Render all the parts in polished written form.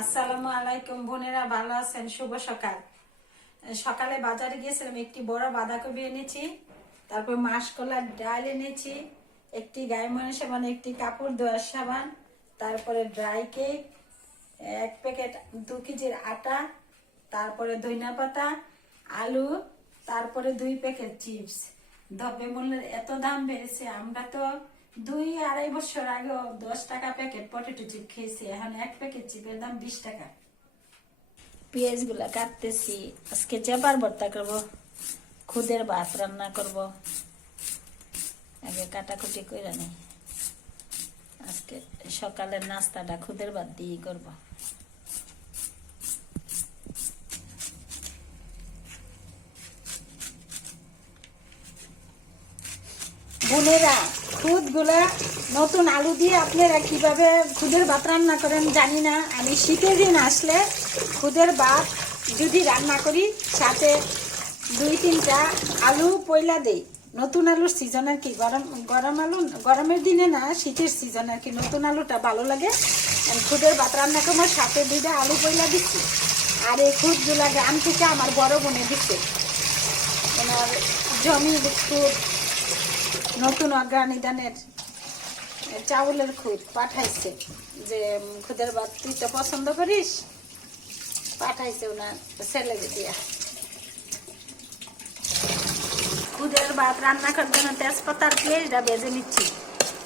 আসসালামু আলাইকুম বোনেরা, ভালো আছেন? শুভ সকাল। সকালে বাজারে গিয়েছিলাম, একটি বড় বাঁধাকপি এনেছি, তারপর মাসকলার ডাল এনেছি, একটি গায়ে ময়লা সাবান, একটি কাপড় ধোয়ার সাবান, তারপরে ড্রাই কেক, 1 প্যাকেট 2 কেজির আটা, তারপরে ধনিয়া পাতা, আলু, তারপরে 2 প্যাকেট চিপস। দ্রব্য মূল্যের এত দাম বেড়েছে, আমরা তো 2-2.5 বছর আগে 10 টাকা প্যাকেট পটেটো চিপ খেয়েছি, এখন 1 প্যাকেট চিপের দাম 20 টাকা। পেঁয়াজ গুলা কাটতেছি, আজকে চেপার ভর্তা করবো, খুদের ভাত রান্না করব। আগে কাটাকুটি করে নি, আজকে সকালের নাস্তাটা খুদের ভাত দিয়ে করবো। বোনেরা, খুদ গুলা নতুন আলু দিয়ে আপনারা কিভাবে খুদের ভাত রান্না করেন জানি না। আমি শীতের দিন আসলে খুদের ভাত যদি রান্না করি, সাথে 2-3টা আলু পয়লা দেই। নতুন আলুর সিজন আর কি, গরম আলু গরমের দিনে না, শীতের সিজন আর কি, নতুন আলুটা ভালো লাগে। খুদের ভাত রান্না করবার সাথে 2টা আলু পয়লা দিচ্ছি। আর এই খুদগুলা গ্রাম থেকে আমার বড় বোনে দিচ্ছে, ওনার জমির খুদ, নতুন অর্গানিক ধানের চাউলের খুদ পাঠাইছে, যে খুদের ভাত তুই তো পছন্দ করিস, পাঠাইছে ওনার ছেলেকে দিয়া। খুদের ভাত রান্না করার জন্য তেজপাতার পেঁয়াজটা ভেজে নিচ্ছি,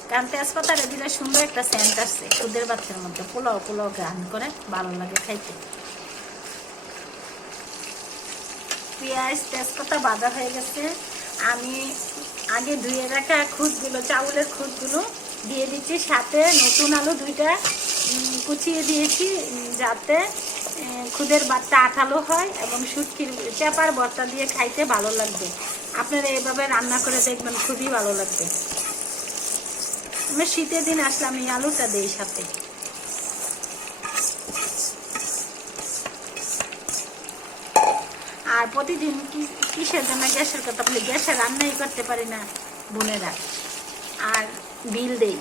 কারণ তেজপাতাটা দিলে সুন্দর একটা সেন্ট আসছে খুদের ভাতের মধ্যে, পোলাও পোলাও গান করে ভালো লাগে খাইতে। পেঁয়াজ তেজপাতা ভাজা হয়ে গেছে, আমি আগে ধুয়ে রাখা খুদগুলো, চাউলের খুদগুলো দিয়ে দিচ্ছি, সাথে নতুন আলু 2টা কুচিয়ে দিয়েছি, যাতে খুদের ভাতটা আঠালো হয় এবং শুটকির চেপার ভর্তা দিয়ে খাইতে ভালো লাগবে। আপনারা এইভাবে রান্না করে দেখবেন, খুবই ভালো লাগবে। আমি শীতের দিন আসলাম, এই আলুটা দিই সাথে। আর প্রতিদিন কিসের জন্য গ্যাসের কথা বলি, গ্যাসে রান্নাই করতে পারি না বোনেরা। আর বিল দেই,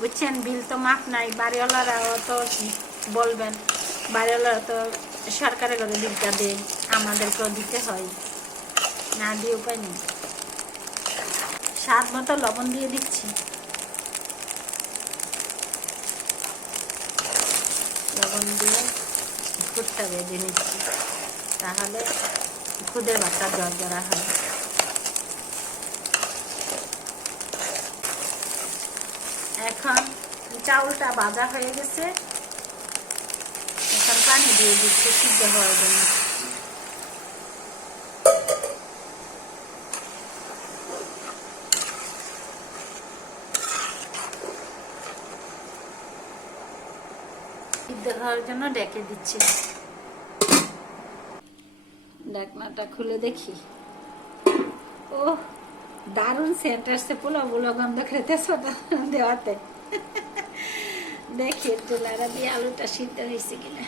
বুঝছেন, বিল তো মাপ নাই। বাড়িওয়ালারাও তো বলবেন, বাড়িওয়ালারা তো সরকারের ঘরে বিলটা দেয়, আমাদেরকেও দিতে হয়, না দিয়ে উপায় নেই। স্বাদ মতো লবণ দিয়ে দিচ্ছি, লবণ দিয়ে খুদটা ভেজে নিচ্ছি, তাহলে খুদের ভাতটা জর্জরা হয়। এখন চাউলটা ভাজা হয়ে গেছে, এখন পানি দিয়ে দিচ্ছি সিদ্ধ হওয়ার জন্য। সিদ্ধ হওয়ার জন্য ডেকে দিচ্ছি। ঢাকনাটা খুলে দেখি, ও দারুণ সেন্ট আসছে, পোলাও পোলাও গন্ধ খেতে দেওয়াতে। দেখি একটু লাড়া দিয়ে আলুটা সিদ্ধ হয়েছে কিনা।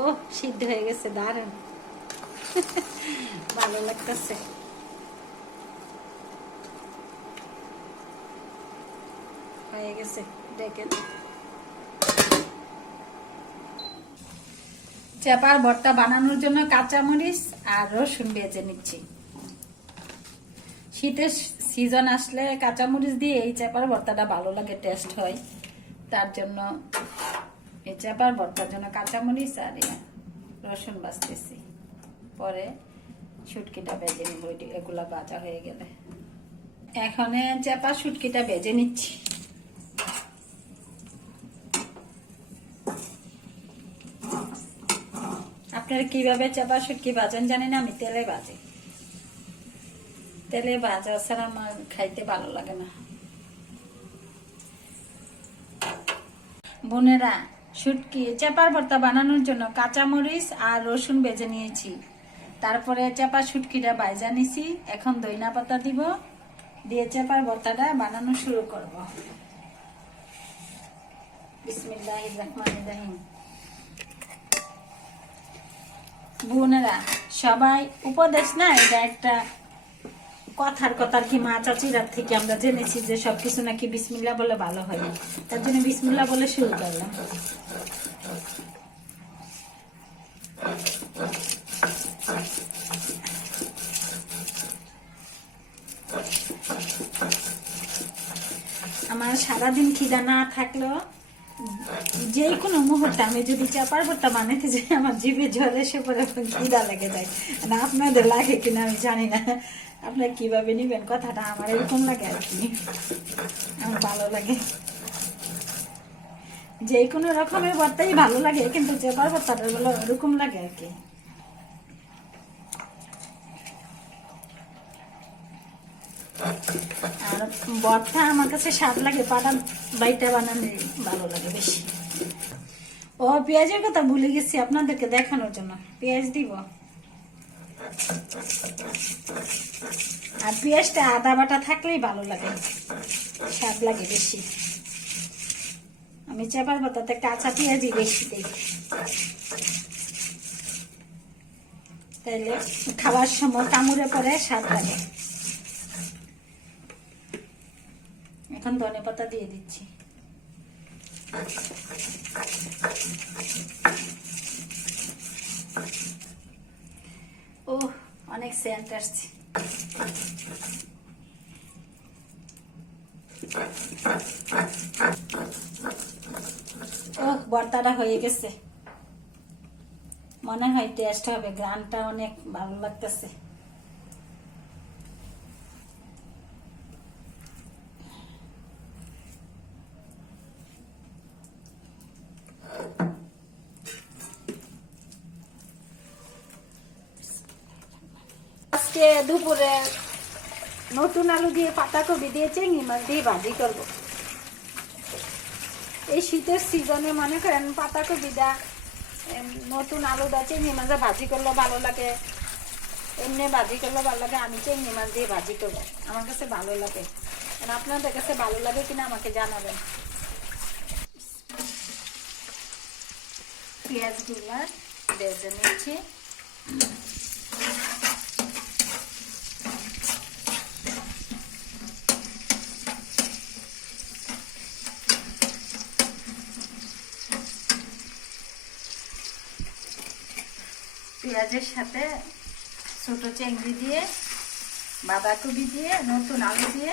ও সিদ্ধ হয়ে গেছে, দারুণ ভালো লাগতেছে। হয়ে গেছে, ডেকে চেপার ভর্তা বানানোর জন্য কাঁচামরিচ আর রসুন ভেজে নিচ্ছি। শীতের সিজন আসলে কাঁচামরিচ দিয়ে এই চেপার ভর্তাটা ভালো লাগে, টেস্ট হয়। তার জন্য এই চেপার ভর্তার জন্য কাঁচামরিচ আর রসুন বাছতেছি, পরে শুটকিটা ভেজে নিব, এগুলা ভাজা হয়ে গেলে। এখন চেপা শুটকিটা ভেজে নিচ্ছি। আপনারা কিভাবে চেপা শুটকি ভাজেন জানি না, আমি তেলে ভাজি। তেলে ভাজা ছাড়া আমার খাইতে ভালো লাগে না। বোনেরা, শুটকি চেপার ভর্তা বানানোর জন্য কাঁচামরিচ আর রসুন ভেজে নিয়েছি, তারপরে চেপা শুটকিটা ভাজা নিছি। এখন ধনিয়া পাতা দিব, দিয়ে চেপার ভর্তাটা বানানো শুরু করব। বিসমিল্লাহির রহমানির রহিম। বোনেরা, সবাই উপদেশ না, এটা একটা কথার কথা আর কি, মা চাচিরার থেকে আমরা জেনেছি যে সবকিছু নাকি বিসমিল্লাহ বলে ভালো হয়, তার জন্য বিসমিল্লাহ বলে শুরু করলাম। আমার সারাদিন খিদা না থাকলেও যে কোনো মুহূর্তে আমি যদি চাপার ভর্তা বানাতে যাই আমার জিভে জল এসে পরে খিদা লেগে যায়। না আপনাদের লাগে কিনা আমি জানি না, আপনারা কিভাবে নিবেন কথাটা, আমার এরকম লাগে আর কি, আমার ভালো লাগে। যে কোনো রকমের ভর্তাই ভালো লাগে, কিন্তু চাপার ভর্তাটা বলে ওরকম লাগে আর কি। আর ভর্তা আমার কাছে স্বাদ লাগে পাটা বাইটা বানালে ভালো লাগে বেশি। ও পেঁয়াজের কথা ভুলে গেছি আপনাদেরকে দেখানোর জন্য, পেঁয়াজ দিব। আর পেঁয়াজটা আদা বাটা থাকলেই ভালো লাগে, স্বাদ লাগে বেশি। আমি চাপার ভর্তাতে কাঁচা পেঁয়াজই বেশি দিই, তাইলে খাবার সময় কামড়ে পরে স্বাদ লাগে। এখন ধনেপাতা দিয়ে দিচ্ছি। ও অনেক সেন্ট আসছে। ও ভর্তাটা হয়ে গেছে, মনে হয় টেস্ট হবে, গ্রানটা অনেক ভালো লাগতেছে। আজকে দুপুরে নতুন আলু দিয়ে পাতাকপি দিয়ে চিংড়ি মাছ দিয়ে ভাজি করব। এই শীতের সিজনে মনে করেন পাতাকপিটা নতুন আলু দা চিংড়ি মাছ ভাজি করলে ভালো লাগে, এমনি ভাজি করলে ভালো লাগে। আমি চিংড়ি মাছ দিয়ে ভাজি করবো, আমার কাছে ভালো লাগে। আপনাদের কাছে ভালো লাগে কিনা আমাকে জানাবেন। পেঁয়াজগুলা ভেজে নিচ্ছি। পেঁয়াজের সাথে ছোট চিংড়ি দিয়ে, বাঁধাকপি দিয়ে, নতুন আলু দিয়ে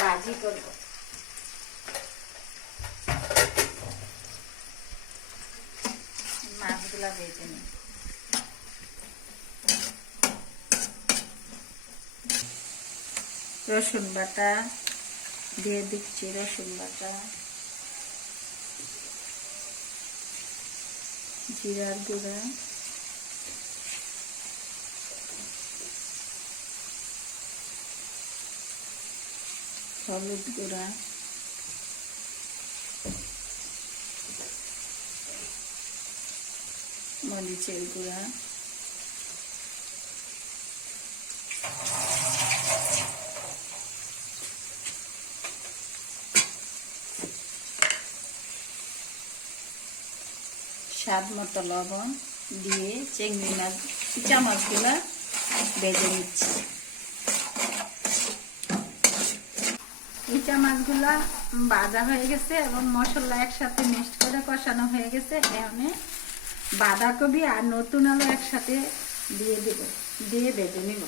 ভাজি করব। মাছগুলা ভেজে নিই। রসুন বাটা দিয়ে দিচ্ছি, রসুন বাটা, জিরার গুঁড়া, হলুদ গুঁড়া, মরিচের গুঁড়া, স্বাদ মতো লবণ দিয়ে চিংড়ি মাছ, ইচা মাছগুলা ভেজে নিচ্ছি। ইচা মাছগুলা ভাজা হয়ে গেছে এবং মশলা একসাথে মিক্সড করে কষানো হয়ে গেছে। এখানে বাঁধাকপি আর নতুন আলু একসাথে দিয়ে দেব, দিয়ে ভেজে নিব।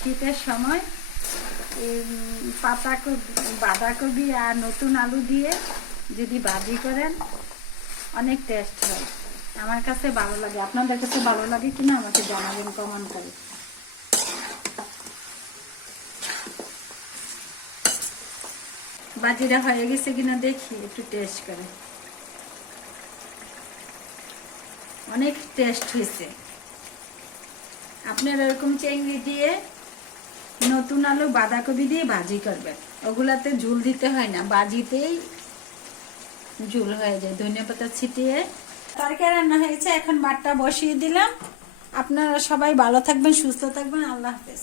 শীতের সময় বাঁধাকপি আর নতুন আলু দিয়ে যদি ভাজি করেন অনেক টেস্ট হয়। আমার কাছে ভালো লাগে, আপনাদের কাছে ভালো লাগে কিনা আমাকে জানাবেন কমেন্ট করে। ভাজিটা হয়ে গেছে কিনা দেখি, একটু টেস্ট করে। অনেক টেস্ট হয়েছে। আপনারা এরকম চিংড়ি দিয়ে, নতুন আলু, বাঁধাকপি দিয়ে ভাজি করবেন। ওগুলাতে ঝুল দিতে হয় না, ভাজিতেই ঝুল হয়ে যায়। ধনেপাতা ছিটিয়ে তরকারি রান্না হয়েছে, এখন ভাতটা বসিয়ে দিলাম। আপনারা সবাই ভালো থাকবেন, সুস্থ থাকবেন। আল্লাহ হাফেজ।